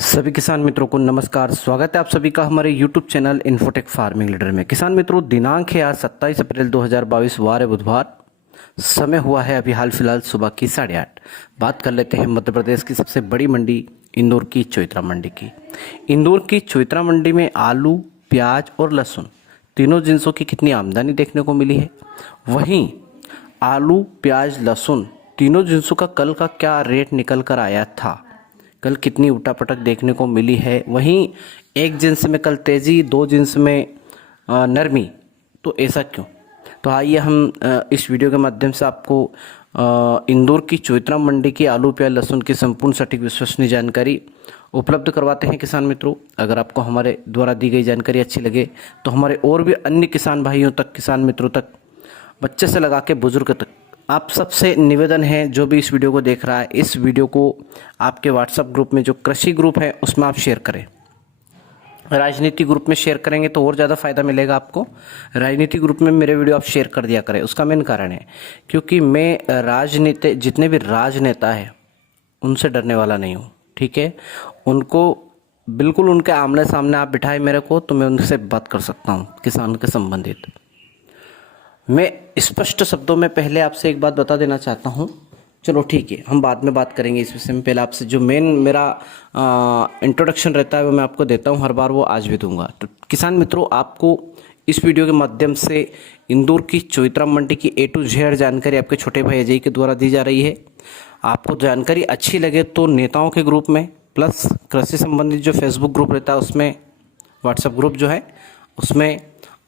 सभी किसान मित्रों को नमस्कार। स्वागत है आप सभी का हमारे YouTube channel infotech farming leader में। किसान मित्रों, दिनांक है आज 27 अप्रैल 2022, वार है बुधवार। समय हुआ है अभी हाल फिलहाल सुबह की 8:30। बात कर लेते हैं मध्य प्रदेश की सबसे बड़ी मंडी इंदौर की चौइत्रा मंडी की। इंदौर की चौइत्रा मंडी में आलू, प्याज और लहसुन तीनों जिनसों की कितनी आमदनी देखने को मिली है, वहीं आलू, प्याज, लहसुन तीनों जिनसों का कल का क्या रेट निकल कर आया था, कल कितनी उठापटक देखने को मिली है, वहीं एक जिन्स में कल तेज़ी, दो जिन्स में नरमी, तो ऐसा क्यों। तो आइए हम इस वीडियो के माध्यम से आपको इंदौर की चौइत्रा मंडी की आलू, प्याज, लहसुन की संपूर्ण सटीक विश्वसनीय जानकारी उपलब्ध करवाते हैं। किसान मित्रों, अगर आपको हमारे द्वारा दी गई जानकारी अच्छी लगे तो हमारे और भी अन्य किसान भाइयों तक, किसान मित्रों तक, बच्चे से लगा के बुजुर्ग तक, आप सबसे निवेदन है, जो भी इस वीडियो को देख रहा है, इस वीडियो को आपके व्हाट्सएप ग्रुप में, जो कृषि ग्रुप है, उसमें आप शेयर करें। राजनीति ग्रुप में शेयर करेंगे तो और ज़्यादा फायदा मिलेगा आपको। राजनीति ग्रुप में मेरे वीडियो आप शेयर कर दिया करें। उसका मेन कारण है क्योंकि मैं राजनीति, जितने भी राजनेता हैं उनसे डरने वाला नहीं हूँ, ठीक है। उनको बिल्कुल उनके आमने सामने आप बिठाए मेरे को, तो मैं उनसे बात कर सकता हूँ किसान के संबंधित। मैं स्पष्ट शब्दों में पहले आपसे एक बात बता देना चाहता हूँ। चलो ठीक है, हम बाद में बात करेंगे इस विषय में। पहले आपसे जो मेन मेरा इंट्रोडक्शन रहता है वो मैं आपको देता हूँ हर बार, वो आज भी दूंगा। तो किसान मित्रों, आपको इस वीडियो के माध्यम से इंदौर की चौइत्रा मंडी की A to Z जानकारी आपके छोटे भाई अजय के द्वारा दी जा रही है। आपको जानकारी अच्छी लगे तो नेताओं के ग्रुप में, प्लस कृषि संबंधित जो फेसबुक ग्रुप रहता है उसमें, व्हाट्सएप ग्रुप जो है उसमें,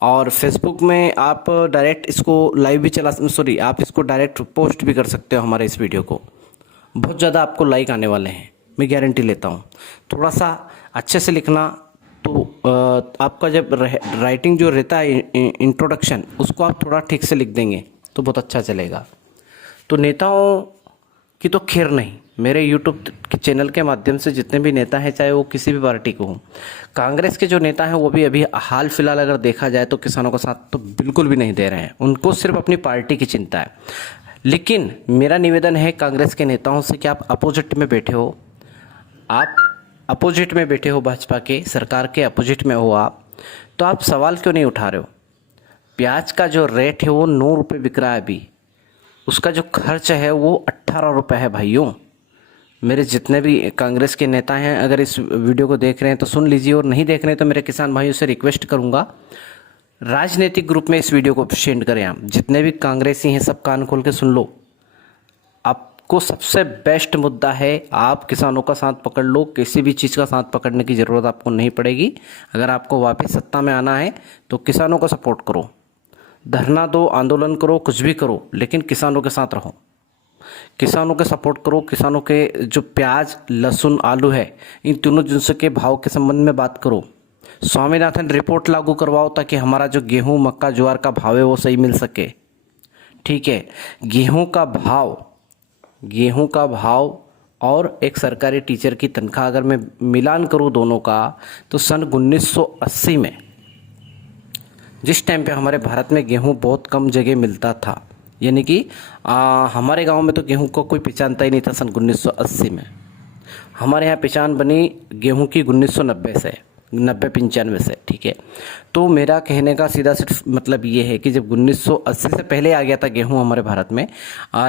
और फेसबुक में आप डायरेक्ट इसको लाइव भी आप इसको डायरेक्ट पोस्ट भी कर सकते हो। हमारे इस वीडियो को बहुत ज़्यादा आपको लाइक आने वाले हैं, मैं गारंटी लेता हूँ। थोड़ा सा अच्छे से लिखना, तो आपका जब राइटिंग जो रहता है इंट्रोडक्शन, उसको आप थोड़ा ठीक से लिख देंगे तो बहुत अच्छा चलेगा। तो नेताओं की तो खैर नहीं, मेरे यूट्यूब चैनल के माध्यम से जितने भी नेता हैं, चाहे वो किसी भी पार्टी को हों, कांग्रेस के जो नेता हैं वो भी अभी हाल फिलहाल अगर देखा जाए तो किसानों का साथ तो बिल्कुल भी नहीं दे रहे हैं। उनको सिर्फ अपनी पार्टी की चिंता है। लेकिन मेरा निवेदन है कांग्रेस के नेताओं से कि आप अपोजिट में बैठे हो, आप अपोजिट में बैठे हो, भाजपा के सरकार के अपोजिट में हो आप, तो आप सवाल क्यों नहीं उठा रहे हो। प्याज का जो रेट है वो 9 रुपये बिक रहा है अभी, उसका जो खर्च है वो 18 रुपये है। भाइयों, मेरे जितने भी कांग्रेस के नेता हैं, अगर इस वीडियो को देख रहे हैं तो सुन लीजिए, और नहीं देख रहे हैं तो मेरे किसान भाइयों से रिक्वेस्ट करूंगा, राजनीतिक ग्रुप में इस वीडियो को शेयर करें। आप जितने भी कांग्रेसी हैं सब कान खोल के सुन लो। आपको सबसे बेस्ट मुद्दा है, आप किसानों का साथ पकड़ लो। किसी भी चीज़ का साथ पकड़ने की ज़रूरत आपको नहीं पड़ेगी। अगर आपको वापस सत्ता में आना है तो किसानों का सपोर्ट करो, धरना दो, आंदोलन करो, कुछ भी करो, लेकिन किसानों के साथ रहो, किसानों के सपोर्ट करो। किसानों के जो प्याज, लहसुन, आलू है, इन तीनों जिनसों के भाव के संबंध में बात करो। स्वामीनाथन रिपोर्ट लागू करवाओ ताकि हमारा जो गेहूं, मक्का, ज्वार का भाव है वो सही मिल सके, ठीक है। गेहूं का भाव और एक सरकारी टीचर की तनख्वाह अगर मैं मिलान करूं दोनों का, तो सन 1980 में जिस टाइम पे हमारे भारत में गेहूं बहुत कम जगह मिलता था, यानी कि हमारे गांव में तो गेहूं को कोई पहचानता ही नहीं था। सन 1980 में हमारे यहाँ पहचान बनी गेहूं की 1990 से, 90-95 से, ठीक है। तो मेरा कहने का सीधा सिर्फ मतलब ये है कि जब 1980 से पहले आ गया था गेहूं हमारे भारत में,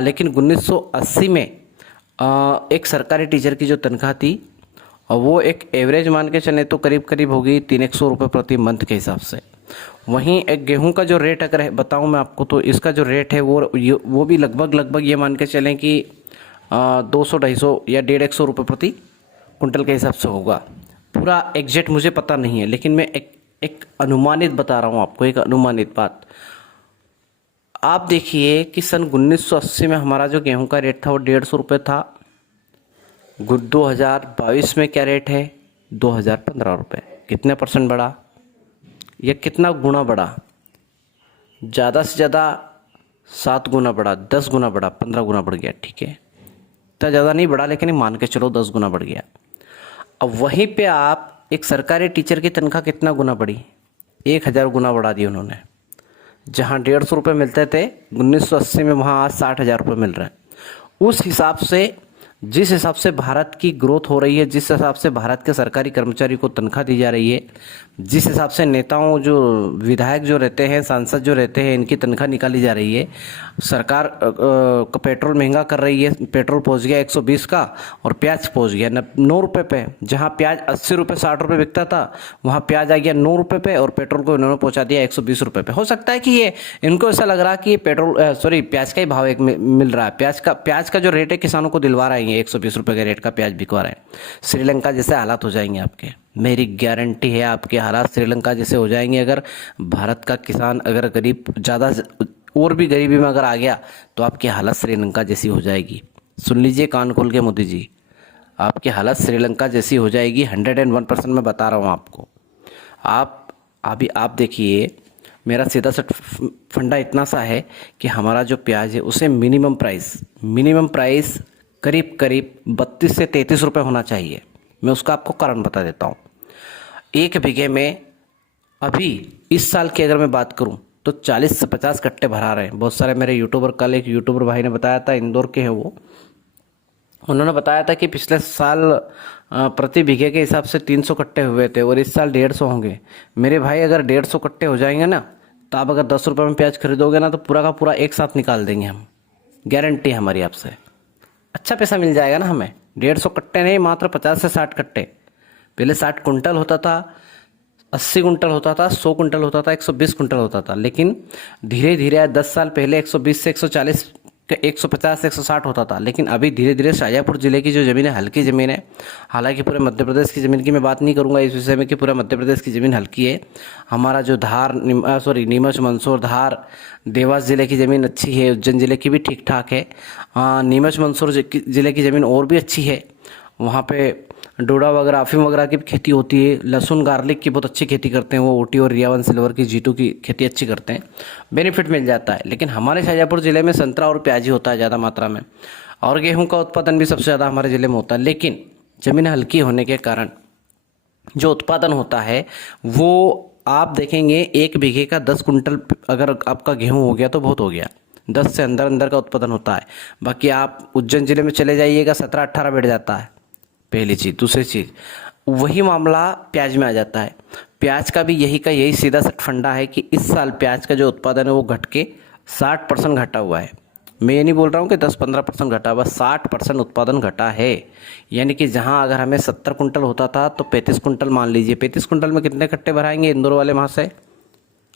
लेकिन 1980 में एक सरकारी टीचर की जो तनख्वाह थी, और वो एक एवरेज मान के चले तो करीब करीब होगी 300 रुपये प्रति मंथ के हिसाब से। वहीं एक गेहूं का जो रेट अगर बताऊं मैं आपको, तो इसका जो रेट है वो भी लगभग ये मान के चलें कि 200-250 या 150 रुपये प्रति कुंटल के हिसाब से होगा। पूरा एग्जैक्ट मुझे पता नहीं है, लेकिन मैं एक अनुमानित बता रहा हूं आपको, एक अनुमानित बात। आप देखिए कि सन 1980 में हमारा जो गेहूं का रेट था वो 150 रुपये था। 2022 में क्या रेट है? 2015 रुपये। कितने परसेंट बढ़ा या कितना गुना बढ़ा? ज़्यादा से ज़्यादा 7 गुना बढ़ा, 10 गुना बढ़ा, 15 गुना बढ़ गया, ठीक है। इतना ज़्यादा नहीं बढ़ा, लेकिन मान के चलो 10 गुना बढ़ गया। अब वहीं पे आप एक सरकारी टीचर की तनख्वाह कितना गुना बढ़ी? 1000 गुना बढ़ा दी उन्होंने। जहाँ 150 रुपये मिलते थे 1980 में, वहाँ आज 60,000 रुपये मिल रहे हैं। उस हिसाब से जिस हिसाब से भारत की ग्रोथ हो रही है, जिस हिसाब से भारत के सरकारी कर्मचारी को तनख्वाह दी जा रही है, जिस हिसाब से नेताओं जो विधायक जो रहते हैं, सांसद जो रहते हैं, इनकी तनख्वाह निकाली जा रही है, सरकार पेट्रोल महंगा कर रही है। पेट्रोल पहुंच गया 120 का और प्याज पहुंच गया 9 रुपये पे। जहां प्याज 80 रुपये 60 रुपये बिकता था, वहां प्याज आ गया 9 रुपये पे और पेट्रोल को इन्होंने पहुंचा दिया 120 रुपये पे। हो सकता है कि ये इनको ऐसा लग रहा है कि ये प्याज का ही भाव एक मिल रहा है। प्याज का जो रेट है किसानों को दिलवा रहे हैं, 120 रुपये के रेट का प्याज बिकवा रहे हैं। श्रीलंका जैसे हालात हो जाएंगे आपके, मेरी गारंटी है आपके हालात श्रीलंका जैसे हो जाएंगे। अगर भारत का किसान अगर गरीब ज़्यादा और भी गरीबी में अगर आ गया तो आपकी हालत श्रीलंका जैसी हो जाएगी। सुन लीजिए कान खोल के मोदी जी, आपकी हालत श्रीलंका जैसी हो जाएगी। 101% मैं बता रहा हूँ आपको। आप देखिए, मेरा सीधा सा फंडा इतना सा है कि हमारा जो प्याज है उसे मिनिमम प्राइस करीब 32 से 33 रुपये होना चाहिए। मैं उसका आपको कारण बता देता हूँ। 1 बीघे में अभी इस साल की अगर मैं बात करूँ तो 40 से 50 कट्टे भरा रहे हैं बहुत सारे मेरे यूट्यूबर। कल एक यूट्यूबर भाई ने बताया था, इंदौर के हैं वो, उन्होंने बताया था कि पिछले साल प्रति बीघे के हिसाब से 300 कट्टे हुए थे और इस साल 150 होंगे। मेरे भाई अगर 150 कट्टे हो जाएंगे ना, तो आप अगर 10 रुपये में प्याज खरीदोगे ना तो पूरा का पूरा एक साथ निकाल देंगे हम। गारंटी है हमारी आपसे, अच्छा पैसा मिल जाएगा ना हमें। 150 कट्टे नहीं, मात्र 50 से 60 कट्टे। पहले 60 कुंटल होता था, 80 कुंटल होता था, 100 कुंटल होता था, 120 कुंटल होता था। लेकिन धीरे धीरे 10 साल पहले 120 से 140, 150 160 होता था। लेकिन अभी धीरे धीरे शाजापुर जिले की जो ज़मीन है हल्की ज़मीन है। हालांकि पूरे मध्य प्रदेश की ज़मीन की मैं बात नहीं करूंगा इस विषय में कि पूरा मध्य प्रदेश की ज़मीन हल्की है। हमारा जो नीमच मंदसौर धार देवास ज़िले की ज़मीन अच्छी है, उज्जैन ज़िले की भी ठीक ठाक है। नीमच मंदसौर ज़िले की ज़मीन और भी अच्छी है। वहाँ पे डोडा वगैरह, अफीम वगैरह की खेती होती है। लहसुन गार्लिक की बहुत अच्छी खेती करते हैं वो। ओटी और रियावन सिल्वर की जीटू की खेती अच्छी करते हैं, बेनिफिट मिल जाता है। लेकिन हमारे शाजापुर ज़िले में संतरा और प्याज ही होता है ज़्यादा मात्रा में, और गेहूं का उत्पादन भी सबसे ज़्यादा हमारे ज़िले में होता है। लेकिन ज़मीन हल्की होने के कारण जो उत्पादन होता है वो आप देखेंगे 1 बीघे का 10 कुंटल अगर आपका गेहूँ हो गया तो बहुत हो गया। 10 से अंदर का उत्पादन होता है। बाकी आप उज्जैन ज़िले में चले जाइएगा, 17-18 बैठ जाता है, पहली चीज़। दूसरी चीज़, वही मामला प्याज में आ जाता है। प्याज का भी यही सीधा सा फंडा है कि इस साल प्याज का जो उत्पादन है वो घट के 60% घटा हुआ है। मैं ये नहीं बोल रहा हूँ कि 10-15% घटा हुआ, 60% उत्पादन घटा है। यानी कि जहाँ अगर हमें 70 कुंटल होता था तो 35 कुंटल मान लीजिए। 35 कुंटल में कितने कट्टे भराएंगे इंदौर वाले वहाँ से,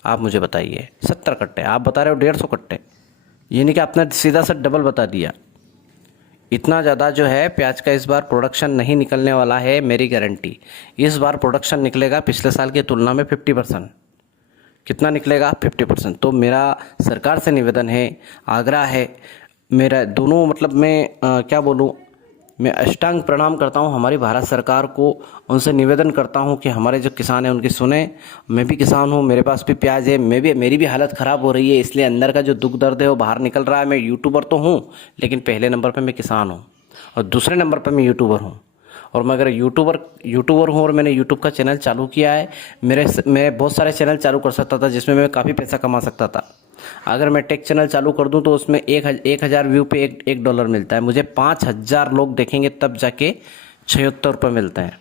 आप मुझे बताइए। 70 कट्टे, आप बता रहे हो 150 कट्टे, यानी कि आपने सीधा सा डबल बता दिया। इतना ज़्यादा जो है प्याज का इस बार प्रोडक्शन नहीं निकलने वाला है, मेरी गारंटी। इस बार प्रोडक्शन निकलेगा पिछले साल की तुलना में 50%। कितना निकलेगा? 50%। तो मेरा सरकार से निवेदन है, आग्रह है मेरा, दोनों मतलब मैं क्या बोलूँ, मैं अष्टांग प्रणाम करता हूँ हमारी भारत सरकार को। उनसे निवेदन करता हूँ कि हमारे जो किसान हैं उनकी सुने। मैं भी किसान हूँ, मेरे पास भी प्याज है, मेरी भी हालत ख़राब हो रही है, इसलिए अंदर का जो दुख दर्द है वो बाहर निकल रहा है। मैं यूट्यूबर तो हूँ, लेकिन पहले नंबर पर मैं किसान हूँ और दूसरे नंबर पर मैं यूट्यूबर हूँ। और मैं अगर यूट्यूबर हूँ और मैंने यूट्यूब का चैनल चालू किया है। मैं बहुत सारे चैनल चालू कर सकता था जिसमें मैं काफ़ी पैसा कमा सकता था। अगर मैं टेक चैनल चालू कर दूं तो उसमें 1000 व्यू पे $1 मिलता है। मुझे 5000 लोग देखेंगे तब जाके 76 रुपये मिलते हैं।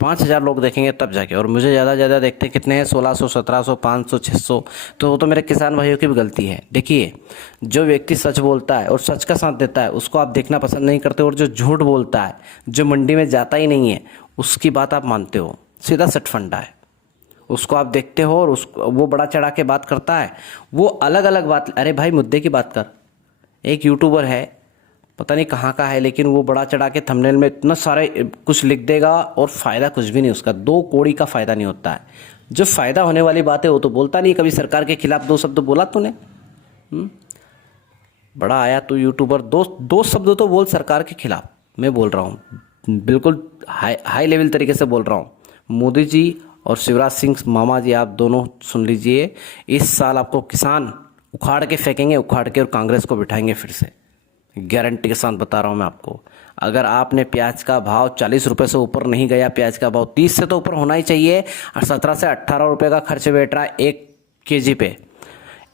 5000 लोग देखेंगे तब जाके, और मुझे ज़्यादा देखते कितने हैं? 1600, 1700, 500, 600। तो वो तो मेरे किसान भाइयों की भी गलती है। देखिए, जो व्यक्ति सच बोलता है और सच का साथ देता है उसको आप देखना पसंद नहीं करते, और जो झूठ बोलता है, जो मंडी में जाता ही नहीं है, उसकी बात आप मानते हो। सीधा सट फंडा है, उसको आप देखते हो और वो बड़ा चढ़ा के बात करता है। वो अलग बात, अरे भाई मुद्दे की बात कर। एक यूट्यूबर है, पता नहीं कहाँ का है, लेकिन वो बड़ा चढ़ा के थंबनेल में इतना सारे कुछ लिख देगा और फ़ायदा कुछ भी नहीं उसका। 2 कौड़ी का फ़ायदा नहीं होता है। जो फ़ायदा होने वाली बात है वो तो बोलता नहीं। कभी सरकार के खिलाफ 2 शब्द बोला तूने? बड़ा आया तू यूट्यूबर, 2 शब्द तो बोल सरकार के खिलाफ। मैं बोल रहा हूँ, बिल्कुल हाई लेवल तरीके से बोल रहा हूँ। मोदी जी और शिवराज सिंह मामा जी, आप दोनों सुन लीजिए, इस साल आपको किसान उखाड़ के फेंकेंगे, उखाड़ के, और कांग्रेस को बिठाएंगे फिर से। गारंटी के साथ बता रहा हूँ मैं आपको। अगर आपने प्याज का भाव 40 रुपये से ऊपर नहीं गया, प्याज का भाव 30 से तो ऊपर होना ही चाहिए, और 17 से 18 रुपये का खर्च बैठ रहा है 1 kg पे।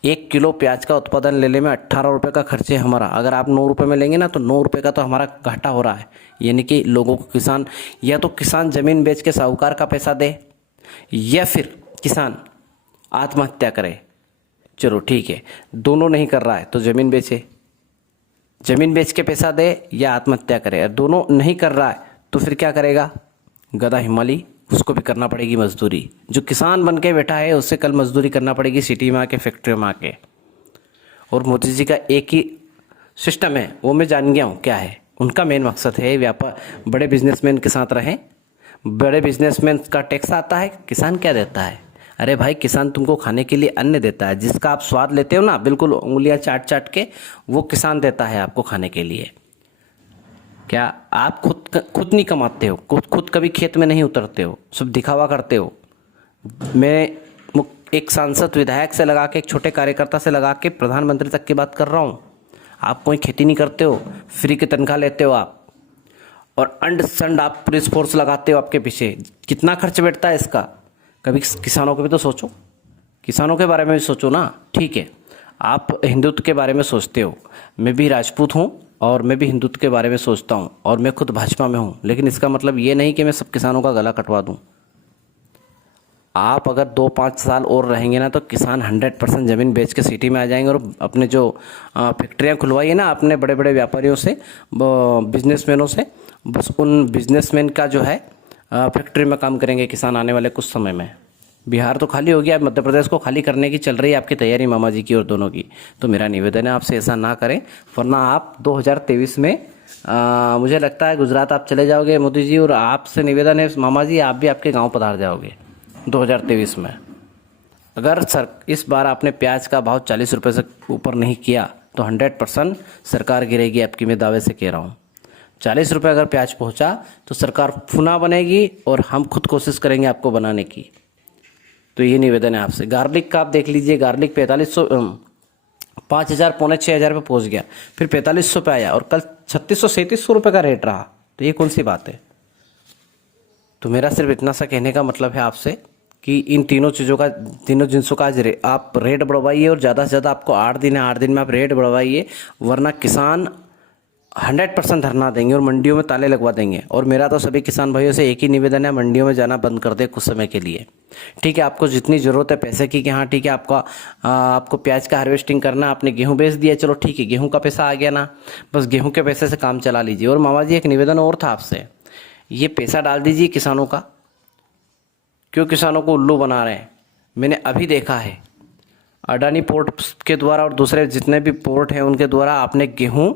1 किलो प्याज का उत्पादन लेने में 18 रुपये का खर्च है हमारा। अगर आप 9 रुपये में लेंगे ना तो 9 रुपये का तो हमारा घाटा हो रहा है। यानी कि लोगों को किसान, या तो किसान ज़मीन बेच के साहूकार का पैसा दे, या फिर किसान आत्महत्या करे। चलो ठीक है, दोनों नहीं कर रहा है तो ज़मीन बेचे, ज़मीन बेच के पैसा दे या आत्महत्या करे। और दोनों नहीं कर रहा है तो फिर क्या करेगा? गधा हिमालय, उसको भी करना पड़ेगी मजदूरी। जो किसान बन के बैठा है उससे कल मजदूरी करना पड़ेगी सिटी में आके, फैक्ट्री में आके। और मोदी जी का एक ही सिस्टम है, वो मैं जान गया हूँ क्या है। उनका मेन मकसद है व्यापार, बड़े बिजनेसमैन के साथ रहें। बड़े बिजनेसमैन का टैक्स आता है, किसान क्या देता है? अरे भाई, किसान तुमको खाने के लिए अन्न देता है, जिसका आप स्वाद लेते हो ना, बिल्कुल उंगलियां चाट चाट के, वो किसान देता है आपको खाने के लिए। क्या आप खुद नहीं कमाते हो? खुद कभी खेत में नहीं उतरते हो, सब दिखावा करते हो। मैं एक सांसद विधायक से लगा के, एक छोटे कार्यकर्ता से लगा के प्रधानमंत्री तक की बात कर रहा हूँ। आप कोई खेती नहीं करते हो, फ्री की तनख्वाह लेते हो आप, और अंड संड आप पुलिस फोर्स लगाते हो आपके पीछे। कितना खर्च बैठता है इसका? कभी किसानों को भी तो सोचो, किसानों के बारे में भी सोचो ना। ठीक है, आप हिंदुत्व के बारे में सोचते हो, मैं भी राजपूत हूँ और मैं भी हिंदुत्व के बारे में सोचता हूँ, और मैं खुद भाजपा में हूँ, लेकिन इसका मतलब ये नहीं कि मैं सब किसानों का गला कटवा दूँ। आप अगर 2-5 साल और रहेंगे ना तो किसान 100% ज़मीन बेच के सिटी में आ जाएंगे, और अपने जो फैक्ट्रियाँ खुलवाइए ना अपने बड़े बड़े व्यापारियों से, बिजनेसमैनों से, बस उन बिजनेसमैन का जो है फैक्ट्री में काम करेंगे किसान आने वाले कुछ समय में। बिहार तो खाली हो गया, मध्य प्रदेश को खाली करने की चल रही है आपकी तैयारी, मामा जी की और दोनों की। तो मेरा निवेदन है आपसे, ऐसा ना करें, वरना आप 2023 में मुझे लगता है गुजरात आप चले जाओगे मोदी जी। और आपसे निवेदन है मामा जी, आप भी आपके गांव पधार जाओगे 2023 में। अगर इस बार आपने प्याज का भाव 40 रुपये से ऊपर नहीं किया तो 100% सरकार गिरेगी आपकी, मैं दावे से कह रहा हूँ। 40 रुपये अगर प्याज पहुँचा तो सरकार पुनः बनेगी, और हम खुद कोशिश करेंगे आपको बनाने की। तो ये निवेदन है आपसे। गार्लिक का आप देख लीजिए, गार्लिक 4500, 5000, पौने 6000 पे पहुँच गया, फिर 4500 पे आया, और कल 3600-3700 रुपये का रेट रहा। तो ये कौन सी बात है? तो मेरा सिर्फ इतना सा कहने का मतलब है आपसे कि इन तीनों चीज़ों का, तीनों जिनसों का आज आप रेट बढ़वाइए, और ज़्यादा से ज़्यादा आपको 8 दिन है, 8 दिन में आप रेट बढ़वाइए, वरना किसान 100% धरना देंगे और मंडियों में ताले लगवा देंगे। और मेरा तो सभी किसान भाइयों से एक ही निवेदन है, मंडियों में जाना बंद कर दे कुछ समय के लिए। ठीक है, आपको जितनी ज़रूरत है पैसे की, कि हाँ ठीक है, आपको प्याज का हार्वेस्टिंग करना, आपने गेहूं बेच दिया, चलो ठीक है, गेहूं का पैसा आ गया ना, बस गेहूं के पैसे से काम चला लीजिए। और मामा जी एक निवेदन और था आपसे, ये पैसा डाल दीजिए किसानों का। क्यों किसानों को उल्लू बना रहे हैं? मैंने अभी देखा है अडानी पोर्ट के द्वारा और दूसरे जितने भी पोर्ट हैं उनके द्वारा आपने गेहूं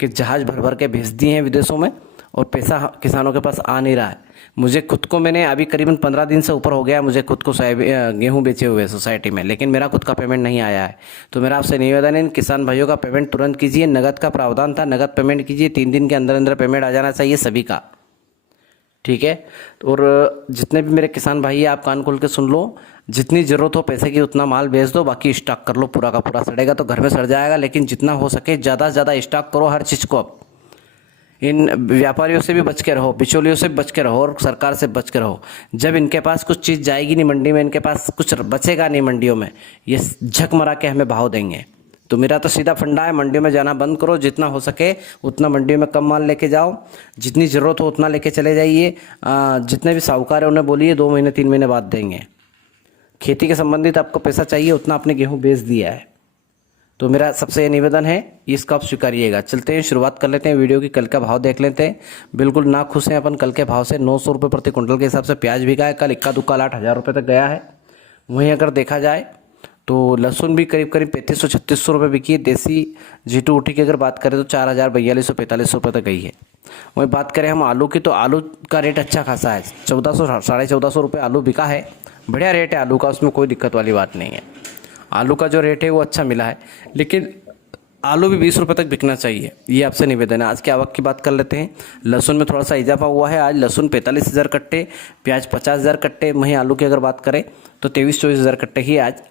के जहाज़ भर भर के भेज दिए हैं विदेशों में, और पैसा किसानों के पास आ नहीं रहा है। मुझे खुद को, मैंने अभी करीबन 15 दिन से ऊपर हो गया मुझे खुद को गेहूं बेचे हुए सोसाइटी में, लेकिन मेरा खुद का पेमेंट नहीं आया है। तो मेरा आपसे निवेदन है, किसान भाइयों का पेमेंट तुरंत कीजिए। नगद का प्रावधान था, नगद पेमेंट कीजिए, 3 दिन के अंदर अंदर पेमेंट आ जाना चाहिए सभी का। ठीक है, और जितने भी मेरे किसान भाई हैं, आप कान खोल के सुन लो, जितनी ज़रूरत हो पैसे की उतना माल बेच दो, बाकी स्टॉक कर लो पूरा का पूरा। सड़ेगा तो घर में सड़ जाएगा, लेकिन जितना हो सके ज़्यादा से ज़्यादा स्टॉक करो हर चीज़ को। अब इन व्यापारियों से भी बच के रहो, बिचौलियों से भी बच के रहो, और सरकार से बच के रहो। जब इनके पास कुछ चीज़ जाएगी नहीं मंडी में, इनके पास कुछ बचेगा नहीं मंडियों में, ये झक मरा के हमें भाव देंगे। तो मेरा तो सीधा फंडा है, मंडियों में जाना बंद करो, जितना हो सके उतना मंडियों में कम माल लेके जाओ, जितनी ज़रूरत हो उतना लेके चले जाइए। जितने भी साहूकार हैं उन्हें बोलिए 2 महीने 3 महीने बाद देंगे। खेती के संबंधित आपको पैसा चाहिए, उतना आपने गेहूं बेच दिया है। तो मेरा सबसे ये निवेदन है, इसका आप स्वीकारिएगा। चलते हैं, शुरुआत कर लेते हैं वीडियो की। कल का भाव देख लेते हैं। बिल्कुल ना खुश हैं अपन कल के भाव से। 900 रुपये प्रति क्विंटल के हिसाब से प्याज बिका है। कल इक्का दुक्का 8,000 रुपये तक गया है। वहीं अगर देखा जाए तो लहसुन भी करीब करीब 3500-3600 रुपये बिकी है। देसी G2 उठी की अगर बात करें तो 4,042-4500 रुपये तक गई है। वहीं बात करें हम आलू की, तो आलू का रेट अच्छा खासा है। 1400 1450 रुपये आलू बिका है। बढ़िया रेट है आलू का, उसमें कोई दिक्कत वाली बात नहीं है। आलू का जो रेट है वो अच्छा मिला है, लेकिन आलू भी 20 रुपये तक बिकना चाहिए, ये आपसे निवेदन है। आज की आवक की बात कर लेते हैं। लहसुन में थोड़ा सा इजाफा हुआ है। आज लहसुन 45,000 कट्टे, प्याज 50,000 कट्टे। वहीं आलू की अगर बात करें तो 23-24,000 कट्टे ही आज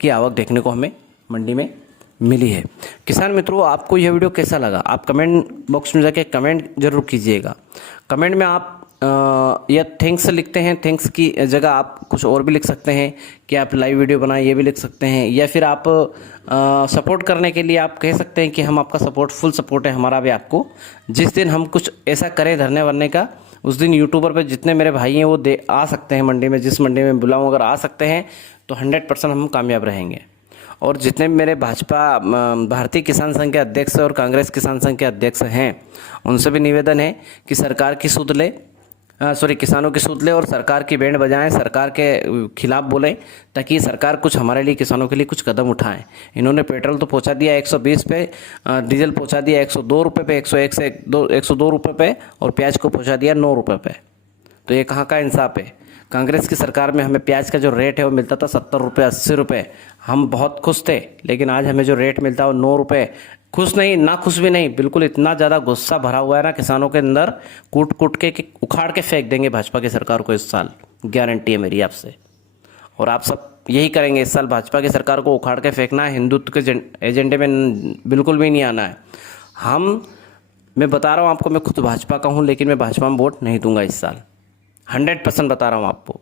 की आवक देखने को हमें मंडी में मिली है। किसान मित्रों, आपको यह वीडियो कैसा लगा? आप कमेंट बॉक्स में जाके कमेंट जरूर कीजिएगा। कमेंट में आप या थैंक्स लिखते हैं, थैंक्स की जगह आप कुछ और भी लिख सकते हैं कि आप लाइव वीडियो बनाएं, ये भी लिख सकते हैं। या फिर आप सपोर्ट करने के लिए आप कह सकते हैं कि हम आपका सपोर्ट, फुल सपोर्ट है हमारा भी आपको। जिस दिन हम कुछ ऐसा करें धरने वरने का, उस दिन यूट्यूबर पे जितने मेरे भाई हैं वो आ सकते हैं मंडी में, जिस मंडी में बुलाऊँ अगर आ सकते हैं तो 100% हम कामयाब रहेंगे। और जितने भी मेरे भाजपा भारतीय किसान संघ के अध्यक्ष और कांग्रेस किसान संघ के अध्यक्ष हैं, उनसे भी निवेदन है कि सरकार की सुध ले, किसानों की सुध ले और सरकार की बैंड बजाएं, सरकार के खिलाफ बोलें, ताकि सरकार कुछ हमारे लिए, किसानों के लिए कुछ कदम उठाएं। इन्होंने पेट्रोल तो पहुंचा दिया 120 पे, डीजल पहुंचा दिया 102 रुपये पे, 101 से 102 रुपये पे, और प्याज को पहुंचा दिया 9 रुपये पे। तो ये कहाँ का इंसाफ है? कांग्रेस की सरकार में हमें प्याज का जो रेट है वो मिलता था 70 रुपये, 80 रुपये, हम बहुत खुश थे। लेकिन आज हमें जो रेट मिलता है वो 9 रुपये। खुश नहीं, ना खुश भी नहीं, बिल्कुल इतना ज़्यादा गुस्सा भरा हुआ है ना किसानों के अंदर, कूट कूट के कि उखाड़ के फेंक देंगे भाजपा की सरकार को इस साल, गारंटी है मेरी आपसे। और आप सब यही करेंगे इस साल, भाजपा की सरकार को उखाड़ के फेंकना है, हिंदुत्व के एजेंडे में बिल्कुल भी नहीं आना है। मैं बता रहा हूँ आपको, मैं खुद भाजपा का हूँ, लेकिन मैं भाजपा में वोट नहीं दूंगा इस साल, 100% बता रहा हूँ आपको।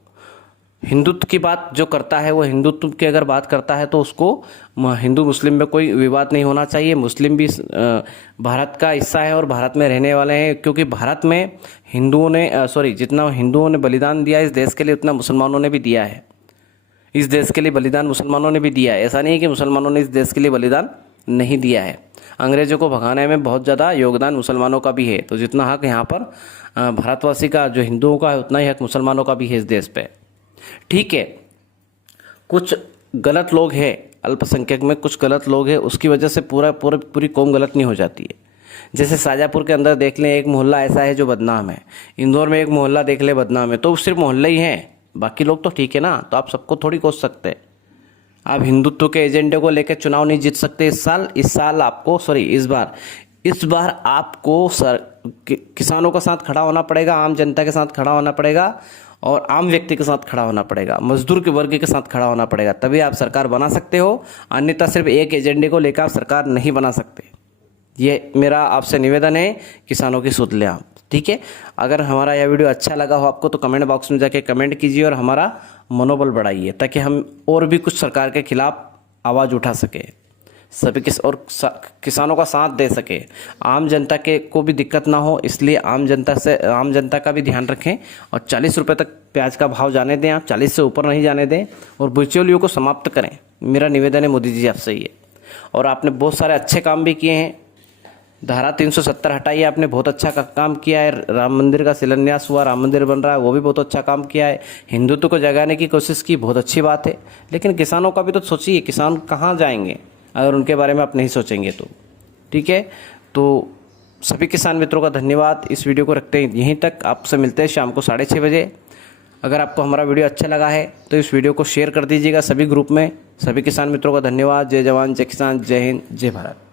हिंदुत्व की बात जो करता है वो हिंदुत्व की अगर बात करता है तो उसको हिंदू मुस्लिम में कोई विवाद नहीं होना चाहिए। मुस्लिम भी भारत का हिस्सा है और भारत में रहने वाले हैं, क्योंकि भारत में हिंदुओं ने जितना हिंदुओं ने बलिदान दिया इस देश के लिए, उतना मुसलमानों ने भी दिया है। इस देश के लिए बलिदान मुसलमानों ने भी दिया है। ऐसा नहीं है कि मुसलमानों ने इस देश के लिए बलिदान नहीं दिया है। अंग्रेजों को भगाने में बहुत ज़्यादा योगदान मुसलमानों का भी है। तो जितना हक यहाँ पर भारतवासी का, जो हिंदुओं का है, उतना ही हक मुसलमानों का भी है इस देश पे। ठीक है, कुछ गलत लोग हैं अल्पसंख्यक में, कुछ गलत लोग हैं, उसकी वजह से पूरी कौम गलत नहीं हो जाती है। जैसे शाजापुर के अंदर देख लें, एक मोहल्ला ऐसा है जो बदनाम है। इंदौर में एक मोहल्ला देख ले बदनाम है, तो सिर्फ मोहल्ले ही हैं, बाकी लोग तो ठीक है ना। तो आप सबको थोड़ी कोस सकते हैं। आप हिंदुत्व के एजेंडे को लेकर चुनाव नहीं जीत सकते इस साल आपको, इस बार आपको किसानों के साथ खड़ा होना पड़ेगा, आम जनता के साथ खड़ा होना पड़ेगा, और आम व्यक्ति के साथ खड़ा होना पड़ेगा, मजदूर के वर्ग के साथ खड़ा होना पड़ेगा, तभी आप सरकार बना सकते हो। अन्यथा सिर्फ एक एजेंडे को लेकर आप सरकार नहीं बना सकते। ये मेरा आपसे निवेदन है, किसानों की सुध लें आप, ठीक है। अगर हमारा यह वीडियो अच्छा लगा हो आपको तो कमेंट बॉक्स में जाके कमेंट कीजिए और हमारा मनोबल बढ़ाइए, ताकि हम और भी कुछ सरकार के खिलाफ आवाज़ उठा सके, सभी किसानों का साथ दे सके, आम जनता के को भी दिक्कत ना हो। इसलिए आम जनता का भी ध्यान रखें। और 40 रुपये तक प्याज का भाव जाने दें आप, 40 से ऊपर नहीं जाने दें, और बिचौलियों को समाप्त करें। मेरा निवेदन है मोदी जी आपसे ये। और आपने बहुत सारे अच्छे काम भी किए हैं। धारा 370 हटाई, आपने बहुत अच्छा काम किया है। राम मंदिर का शिलान्यास हुआ, राम मंदिर बन रहा है, वो भी बहुत अच्छा काम किया है। हिंदुत्व को जगाने की कोशिश की, बहुत अच्छी बात है। लेकिन किसानों का भी तो सोचिए, किसान कहाँ जाएंगे अगर उनके बारे में आप नहीं सोचेंगे तो, ठीक है। तो सभी किसान मित्रों का धन्यवाद। इस वीडियो को रखते हैं यहीं तक, आपसे मिलते हैं शाम को 6:30 बजे। अगर आपको हमारा वीडियो अच्छा लगा है तो इस वीडियो को शेयर कर दीजिएगा सभी ग्रुप में। सभी किसान मित्रों का धन्यवाद। जय जवान, जय किसान, जय हिंद, जय भारत।